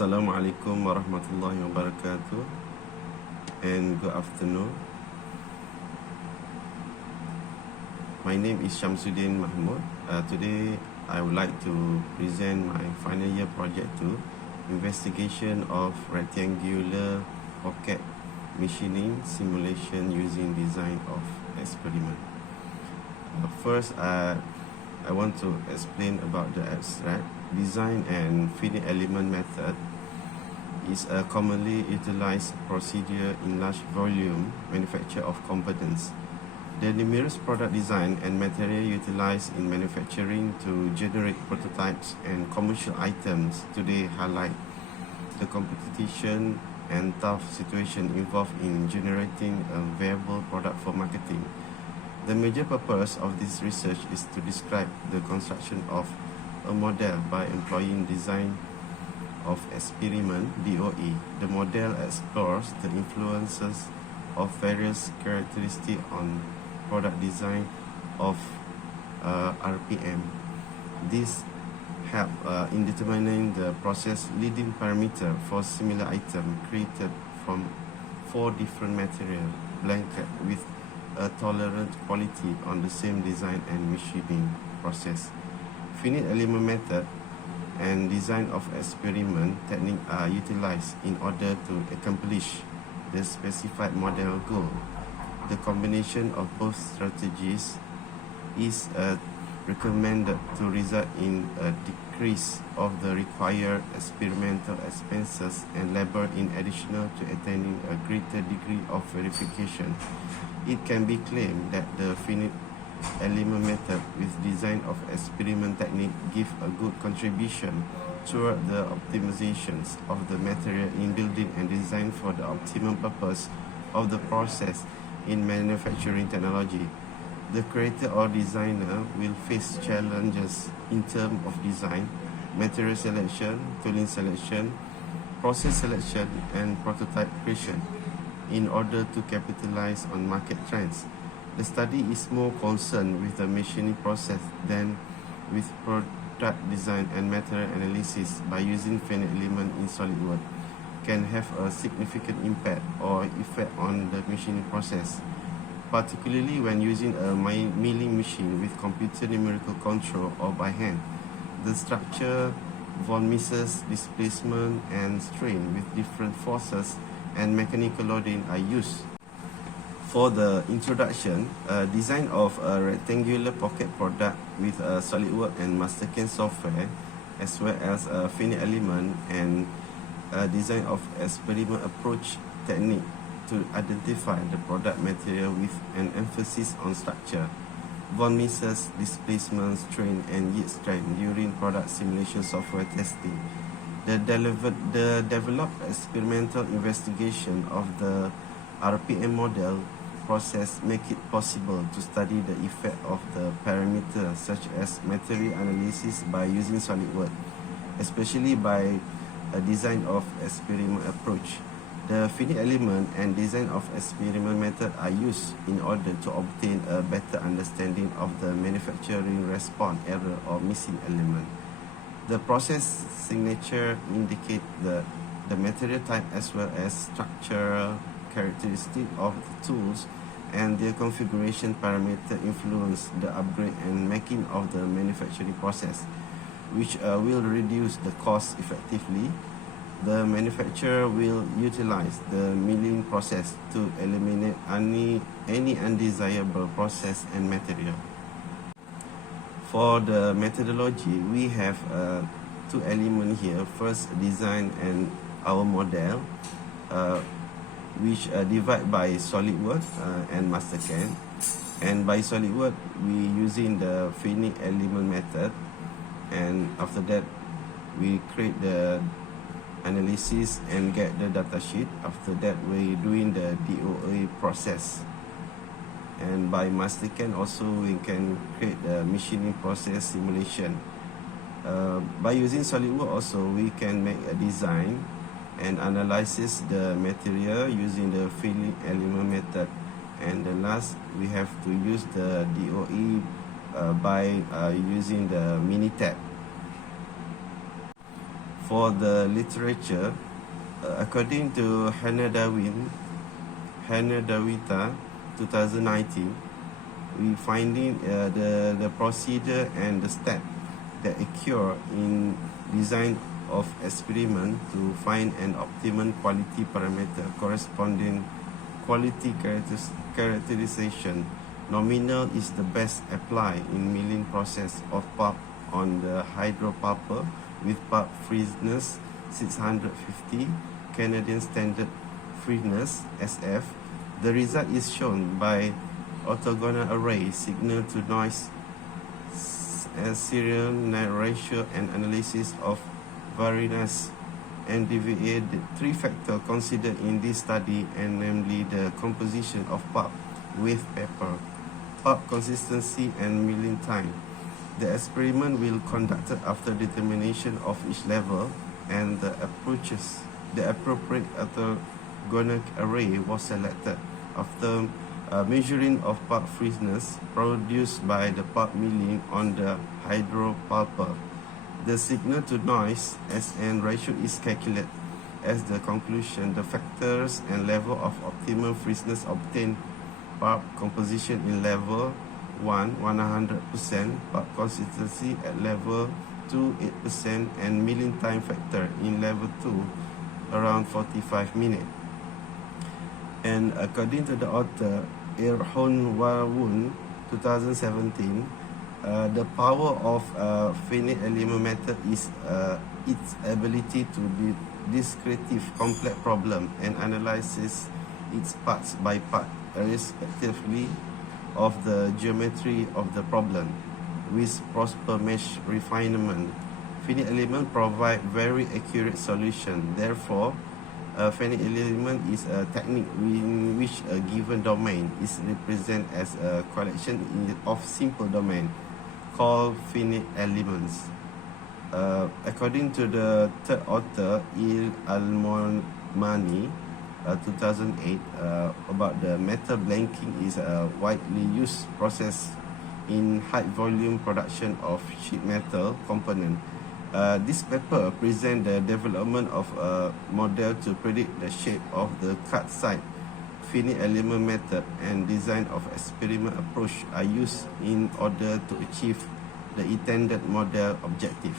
Assalamualaikum warahmatullahi wabarakatuh, and good afternoon. My name is Shamsuddin Mahmud. Today I would like to present my final year project 2, investigation of rectangular pocket machining simulation using design of experiment. First, I want to explain about the abstract. Design and finite element method is a commonly utilized procedure in large volume manufacture of components. The numerous product design and material utilized in manufacturing to generate prototypes and commercial items today highlight the competition and tough situation involved in generating a viable product for marketing. The major purpose of this research is to describe the construction of a model by employing design of experiment (DOE). The model explores the influences of various characteristics on product design of RPM. This help in determining the process leading parameter for similar item created from 4 different material blanket with a tolerant quality on the same design and machining process. Finite element method and design of experiment technique are utilized in order to accomplish the specified model goal. The combination of both strategies is recommended to result in a decrease of the required experimental expenses and labor in addition to attaining a greater degree of verification. It can be claimed that the finite element method with design of experiment technique give a good contribution toward the optimizations of the material in building and design for the optimum purpose of the process in manufacturing technology. The creator or designer will face challenges in terms of design, material selection, tooling selection, process selection, and prototype creation in order to capitalize on market trends. The study is more concerned with the machining process than with product design, and material analysis by using finite element in SolidWorks can have a significant impact or effect on the machining process, particularly when using a milling machine with computer numerical control or by hand. The structure, von Mises displacement and strain with different forces and mechanical loading are used. For the introduction, design of a rectangular pocket product with a SolidWorks and Mastercam software, as well as a finite element and design of experiment approach technique to identify the product material with an emphasis on structure, von Mises displacement, strain, and yield strength during product simulation software testing. The developed experimental investigation of the RPM model process make it possible to study the effect of the parameters such as material analysis by using SolidWorks, especially by a design of experiment approach. The finite element and design of experiment method are used in order to obtain a better understanding of the manufacturing response error or missing element. The process signature indicate the material type as well as structural characteristic of the tools, and their configuration parameter influence the upgrade and making of the manufacturing process, which will reduce the cost effectively. The manufacturer will utilize the milling process to eliminate any undesirable process and material. For the methodology, we have 2 elements here. First, design and our model, which divide by SolidWorks and Mastercam. And by SolidWorks, we using the finite element method, and after that we create the analysis and get the data sheet. After that, we doing the DOE process. And by Mastercam also we can create the machining process simulation. By using SolidWorks also we can make a design and analyzes the material using the finite element method. And the last, we have to use the DOE by using the Minitab. For the literature, according to Hannah Dawita 2019, we finding the procedure and the step that occur in design of experiment to find an optimum quality parameter corresponding quality characterization. Nominal is the best applied in milling process of pulp on the hydropulper with pulp freeness 650 Canadian Standard Freeness SF. The result is shown by orthogonal array signal to noise serial ratio and analysis of variance and deviate the three factors considered in this study, and namely the composition of pulp with paper, pulp consistency and milling time. The experiment will conducted after determination of each level and the appropriate orthogonal array was selected after measuring of pulp freeness produced by the pulp milling on the hydropulper. The signal to noise SN ratio is calculated. As the conclusion, the factors and level of optimum freeness obtained pulp composition in level 1, 100%, pulp consistency at level 2, 8%, and milling time factor in level 2, around 45 minutes. And according to the author, Erhon Wawun, 2017, the power of finite element method is its ability to descriptive complex problem and analyzes its parts by part, respectively of the geometry of the problem, with proper mesh refinement. Finite element provide very accurate solution. Therefore, a finite element is a technique in which a given domain is represented as a collection of simple domain called finite elements. According to the third author, Il Almonmani, 2008, about the metal blanking is a widely used process in high volume production of sheet metal component. This paper presents the development of a model to predict the shape of the cut side. Finite element method and design of experiment approach are used in order to achieve the intended model objective.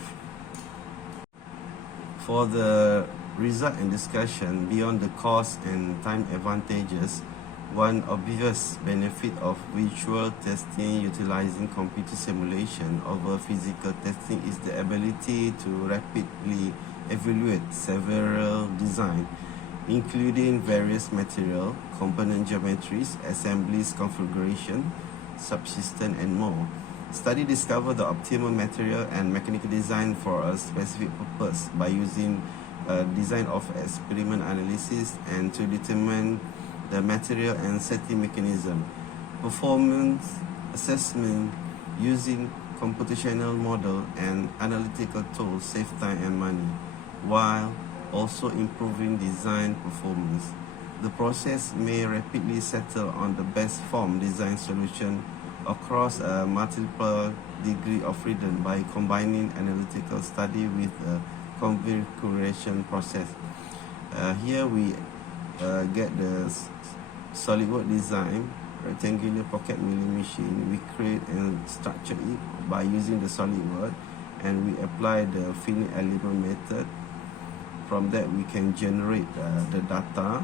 For the result and discussion, beyond the cost and time advantages, one obvious benefit of virtual testing utilizing computer simulation over physical testing is the ability to rapidly evaluate several designs, including various material, component geometries, assemblies, configuration, subsystem, and more. Study discover the optimal material and mechanical design for a specific purpose by using design of experiment analysis and to determine the material and setting mechanism. Performance assessment using computational model and analytical tools save time and money, while also improving design performance. The process may rapidly settle on the best form design solution across a multiple degree of freedom by combining analytical study with a configuration process. Here we get the SolidWorks design, rectangular pocket milling machine. We create and structure it by using the SolidWorks, and we apply the finite element method. From that we can generate the data,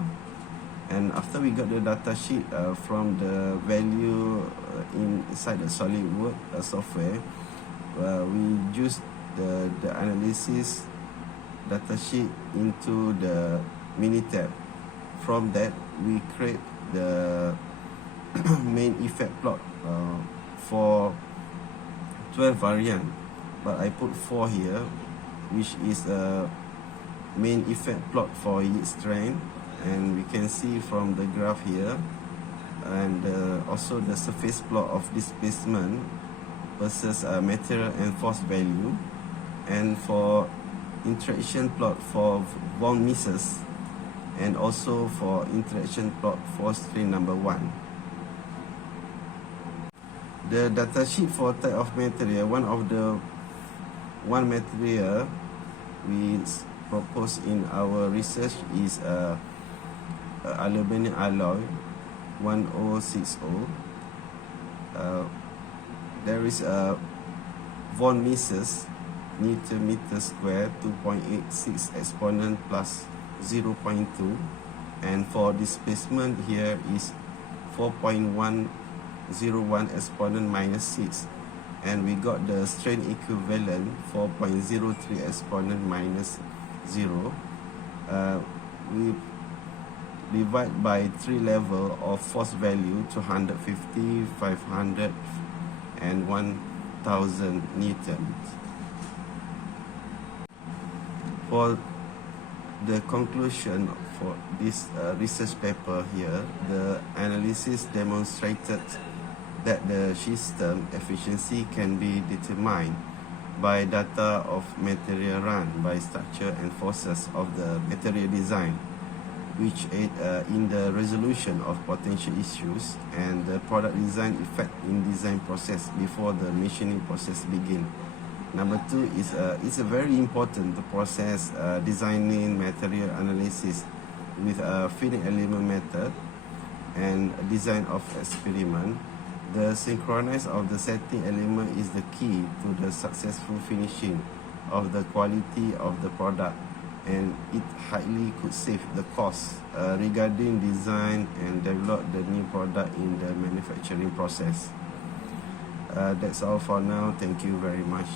and after we got the data sheet from the value inside the SolidWorks software, we use the analysis data sheet into the Minitab. From that we create the main effect plot for 12 variant, but I put 4 here, which is a main effect plot for yield strength, and we can see from the graph here, and also the surface plot of displacement versus material and force value, and for interaction plot for von Mises, and also for interaction plot for strain number 1. The datasheet for type of material, one material we propose in our research is aluminum alloy 1060. There is a von Mises Newton meter square 2.86 exponent plus 0.2, and for displacement here is 4.101 exponent minus 6, and we got the strain equivalent 4.03 exponent minus 0. We divide by 3 level of force value, 250, 500 and 1000 newtons. For the conclusion for this research paper here, the analysis demonstrated that the system efficiency can be determined by data of material run by structure and forces of the material design, which aid in the resolution of potential issues and the product design effect in design process before the machining process begin. Number 2 is it's a very important to process designing material analysis with a finite element method and design of experiment. The synchronize of the setting element is the key to the successful finishing of the quality of the product, and it highly could save the cost regarding design and develop the new product in the manufacturing process. That's all for now. Thank you very much.